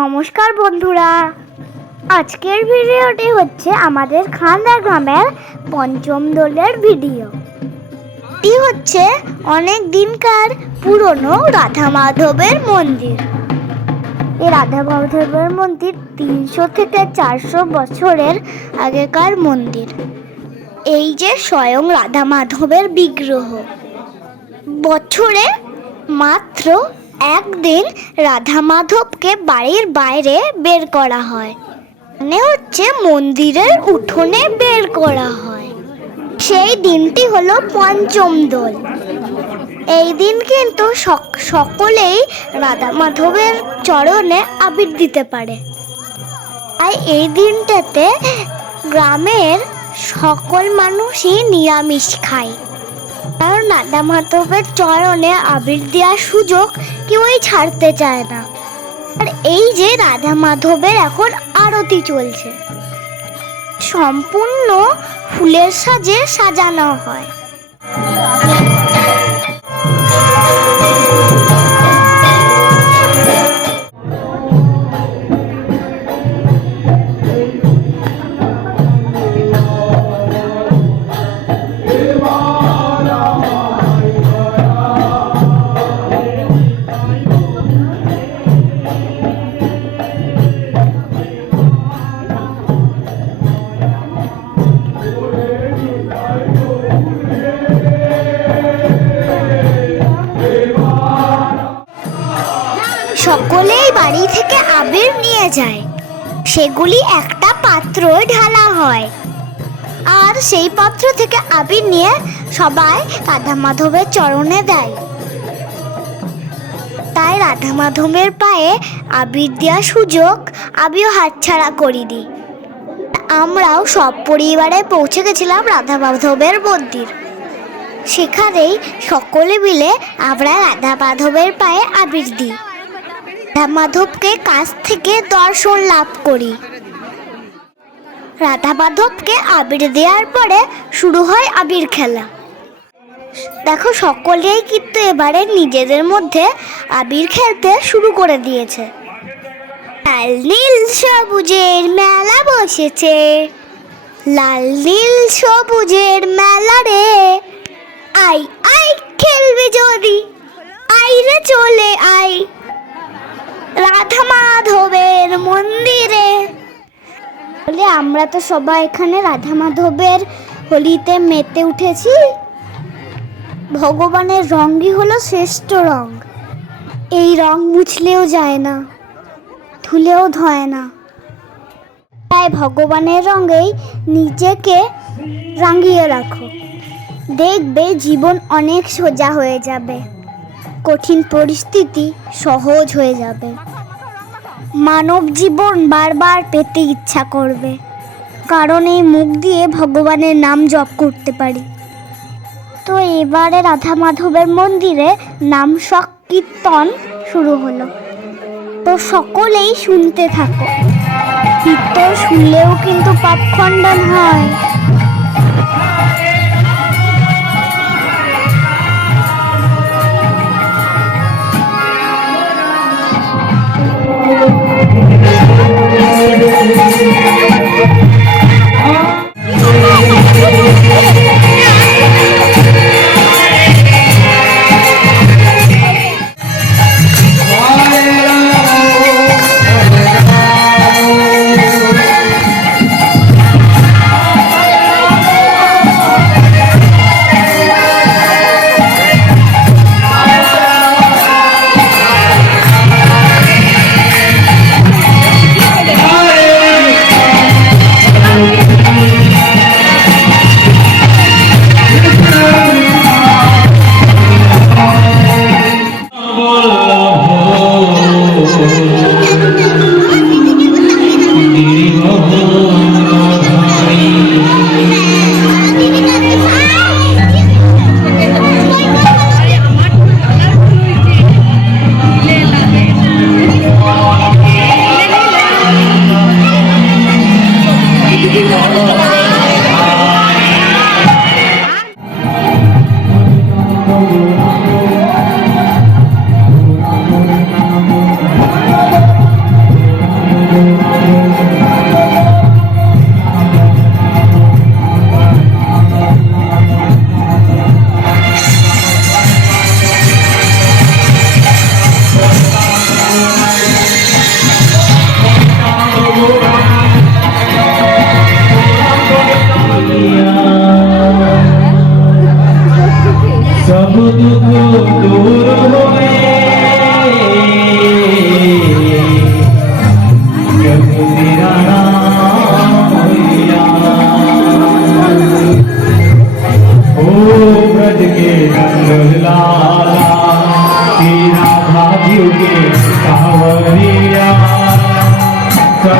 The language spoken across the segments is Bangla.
নমস্কার বন্ধুরা, আজকের ভিডিওটি হচ্ছে আমাদের খান্দা গ্রামের পঞ্চম দোলের ভিডিও। এটি হচ্ছে অনেক দিনকার পুরনো রাধা মাধবের মন্দির। এই রাধা মাধবের মন্দির 300 থেকে 400 বছরের আগেকার মন্দির। এই যে স্বয়ং রাধা মাধবের বিগ্রহ, বছরে মাত্র একদিন রাধা মাধবকে বাড়ির বাইরে বের করা হয়, মানে হচ্ছে মন্দিরের উঠোনে বের করা হয়। সেই দিনটি হলো পঞ্চম দোল। এই দিন কিন্তু সকলেই রাধা মাধবের চরণে আবির দিতে পারে। আর এই দিনটাতে গ্রামের সকল মানুষই নিরামিষ খায়, কারণ রাধা মাধবের চরণে আবির দেওয়ার সুযোগ কেউই ছাড়তে চায় না। আর এই যে রাধা মাধবের এখন আরতি চলছে, সম্পূর্ণ ফুলের সাজে সাজানো হয়। সকলেই বাড়ি থেকে আবির নিয়ে যায়, সেগুলি একটা পাত্রে ঢালা হয়, আর সেই পাত্র থেকে আবির নিয়ে সবাই রাধা মাধবের চরণে দেয়। তাই রাধা মাধবের পায়ে আবির দেওয়ার সুযোগ আমিও হাতছাড়া করিনি। আমরাও সব পরিবারে পৌঁছে গেছিলাম রাধা মাধবের মন্দির। সেখানেই সকলে মিলে আমরা রাধা মাধবের পায়ে আবির দিই, রাধা মাধবকে কাছ থেকে দর্শন লাভ করি। রাধা মাধবকে আবির দেওয়ার পরে শুরু হয় আবির খেলা। দেখো, সকলেই কিন্তু এবারে নিজেদের মধ্যে আবির খেলতে শুরু করে দিয়েছে। লাল নীল সবুজের মেলা বসেছে, লাল নীল সবুজের মেলা রে, আই আই খেলবি যদি, আই রে চলে আই রাধা মাধবের মন্দিরে। বলে আমরা তো সবাই এখানে রাধা মাধবের হোলিতে মেতে উঠেছি। ভগবানের রঙই হলো শ্রেষ্ঠ রং। এই রং মুছলেও যায় না, ধুলেও ধয় না। তাই ভগবানের রঙেই নিজেকে রাঙিয়ে রাখো, দেখবে জীবন অনেক সোজা হয়ে যাবে, কঠিন পরিস্থিতি সহজ হয়ে যাবে, মানব জীবন বারবার পেতে ইচ্ছা করবে, কারণ এই মুখ দিয়ে ভগবানের নাম জপ করতে পারি। তো এবারে রাধা মাধবের মন্দিরে নাম সংকীর্তন শুরু হলো, তো সকলেই শুনতে থাকো। কীর্তন শুনলেও কিন্তু পাপ খণ্ডন হয়।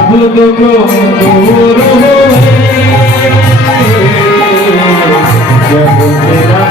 खुद को दूर हुए जब तेरा